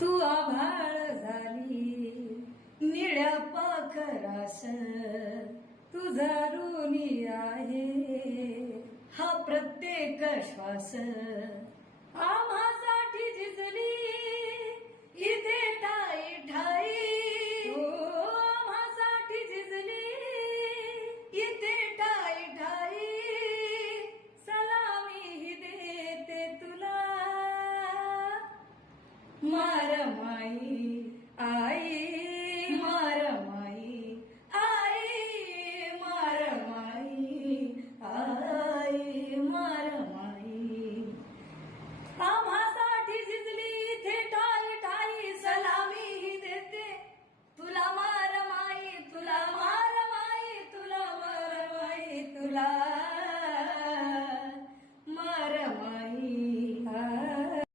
तू आभाळ झाली निळ्या पाखरास तुझा ऋणी आहे हा प्रत्येक श्वास आम्हासाठी झिजली इथे ठाई ठाई हो आम्हासाठी झिजली इथे ठाई ठाई सलामी ही देते तुला मारमाई